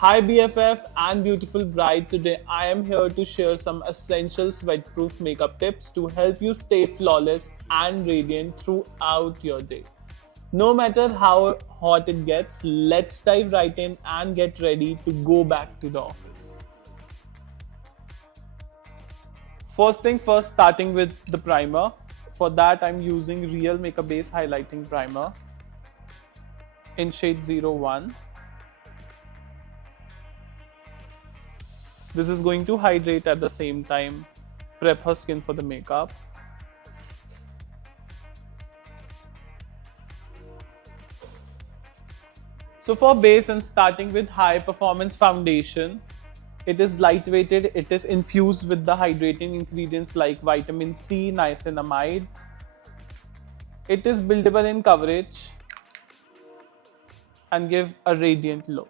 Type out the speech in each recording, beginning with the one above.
Hi BFF and beautiful bride. Today I am here to share some essential sweat-proof makeup tips to help you stay flawless and radiant throughout your day. No matter how hot it gets, let's dive right in and get ready to go back to the office. First thing first, starting with the primer. For that I'm using Real Makeup Base Highlighting Primer in shade 01. This is going to hydrate at the same time, prep her skin for the makeup. So for base and starting with high performance foundation, it is lightweighted, it is infused with the hydrating ingredients like vitamin C, niacinamide. It is buildable in coverage and give a radiant look.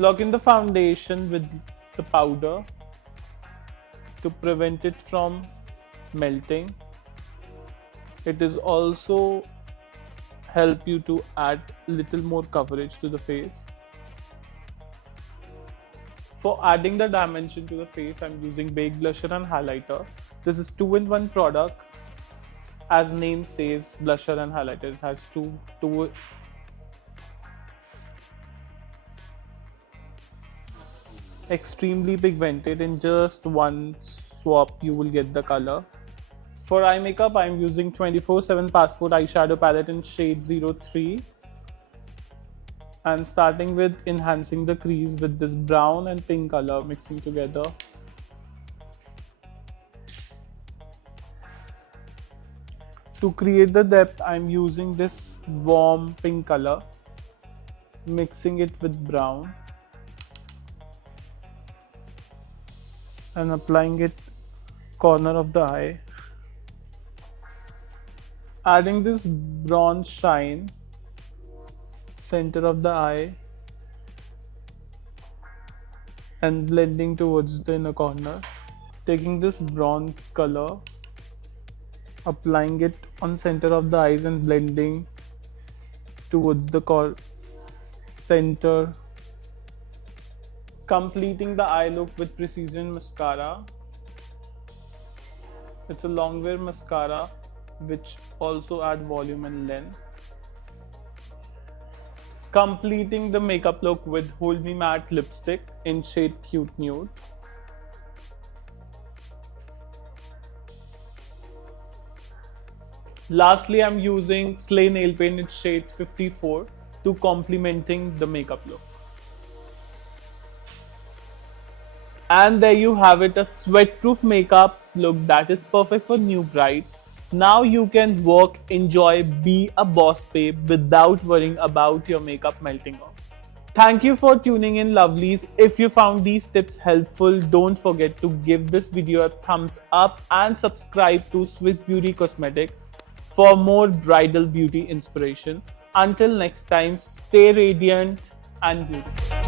Lock in the foundation with the powder to prevent it from melting. It is also help you to add little more coverage to the face. For adding the dimension to the face, I'm using Baked Blusher and Highlighter. This is 2-in-1 product. As name says, blusher and highlighter. It has two extremely pigmented. In just one swap you will get the color. For eye makeup I'm using 24/7 Passport eyeshadow palette in shade 03 and starting with enhancing the crease with this brown and pink color mixing together. To create the depth I'm using this warm pink color, mixing it with brown and applying it corner of the eye, adding this bronze shine center of the eye and blending towards the inner corner, taking this bronze color, applying it on center of the eyes and blending towards the center, completing the eye look with Precision Mascara. It's a long wear mascara which also add volume and length. Completing the makeup look with Hold Me Matte lipstick in shade Cute Nude. Lastly, I'm using Slay Nail Paint in shade 54 to complementing the makeup look. And there you have it, a sweat-proof makeup look that is perfect for new brides. Now you can work, enjoy, be a boss babe without worrying about your makeup melting off. Thank you for tuning in, lovelies. If you found these tips helpful, don't forget to give this video a thumbs up and subscribe to Swiss Beauty Cosmetics for more bridal beauty inspiration. Until next time, stay radiant and beautiful.